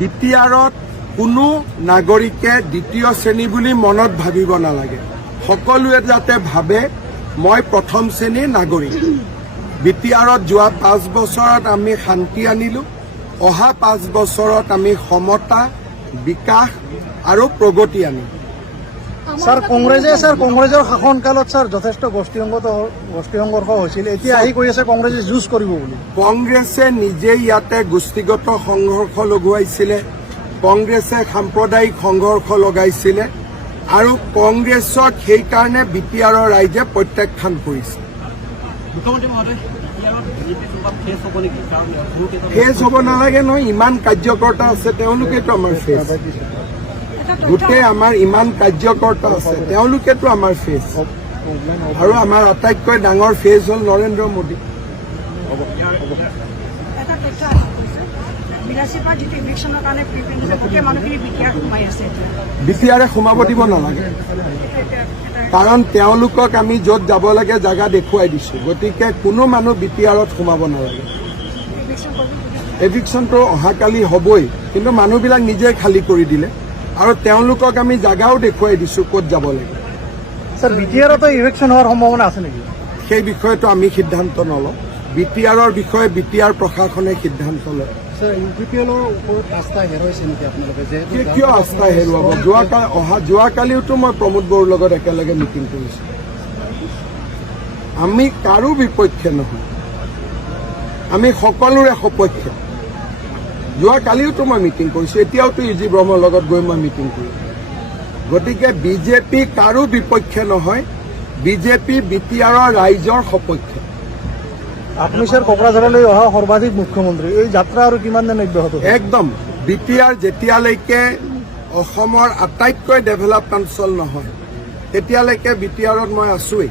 বিটিআৰত কোনো নাগৰিকে দ্বিতীয় শ্ৰেণী বুলি মনত ভাবিব নালাগে। সকলোৱে যাতে ভাবে মই প্ৰথম শ্ৰেণীৰ নাগৰিক। বিটিআৰত যোৱা 5 বছৰত আমি শান্তি আনিলো। অহা 5 বছৰত আমি সমতা, বিকাশ আৰু প্ৰগতি আনিম। স্যাৰ কংগ্ৰেসেৰ শাসনকালত স্যাৰ যথেষ্ট গোষ্ঠী সংঘৰ্ষ হৈছিল, এতিয়া আহি কৈ আছে কংগ্ৰেসে যুঁজ কৰিব বুলি। কংগ্ৰেছে নিজে ইয়াতে গোষ্ঠীগত সংঘৰ্ষ লগোৱাইছিলে, কংগ্ৰেছে সাম্প্ৰদায়িক সংঘৰ্ষ লগাইছিলে আৰু কংগ্ৰেছক সেইকাৰণে বিটিআৰৰ ৰাইজে প্ৰত্যাখ্যান কৰিছে। ফেচ হ'ব নালাগে নহয়, ইমান কাৰ্যকৰ্তা আছে, তেওঁলোকেতো আমাৰ ফেচ। গোটেই আমাৰ ইমান কাৰ্যকৰ্তা আছে, তেওঁলোকেতো আমাৰ ফেচ। আৰু আমাৰ আটাইতকৈ ডাঙৰ ফেচ হ'ল নৰেন্দ্ৰ মোদী। বিটিআৰে সোমাব দিব নালাগে, কাৰণ তেওঁলোকক আমি য'ত যাব লাগে জাগা দেখুৱাই দিছো। গতিকে কোনো মানুহ বিটিআৰত সোমাব নালাগে। এভিকশ্যনটো অহাকালি হ'বই, কিন্তু মানুহবিলাক নিজে খালী কৰি দিলে আৰু তেওঁলোকক আমি জাগাও দেখুৱাই দিছো ক'ত যাব লাগে। স্যাৰ বিটিআৰতো ইলেকশ্যন হোৱাৰ সম্ভাৱনা আছে নেকি? সেই বিষয়টো আমি সিদ্ধান্ত নলওঁ। বিটিআৰৰ বিষয়ে বিটিআৰ প্ৰশাসনে সিদ্ধান্ত লয়। কিয় আস্থা হেৰুৱাব? যোৱাকালিওতো মই প্ৰমোদ বড়োৰ লগত একেলগে মিটিং কৰিছো। আমি কাৰো বিপক্ষে নহয়, আমি সকলোৰে সপক্ষে। যোৱাকালিওতো মই মিটিং কৰিছো, এতিয়াওতো ইজি ব্ৰহ্মৰ লগত গৈ মই মিটিং কৰিছো। গতিকে বিজেপি কাৰো বিপক্ষে নহয়, বিজেপি বিটিআৰৰ ৰাইজৰ সপক্ষে। আপুনি স্যাৰ কোকৰাঝাৰলৈ অহা সৰ্বাধিক মুখ্যমন্ত্ৰী, এই যাত্ৰা আৰু কিমান দিন অব্যাহত? একদম বিটিআৰ যেতিয়ালৈকে অসমৰ আটাইতকৈ ডেভেলপ অঞ্চল নহয় তেতিয়ালৈকে বিটিআৰত মই আছোৱেই।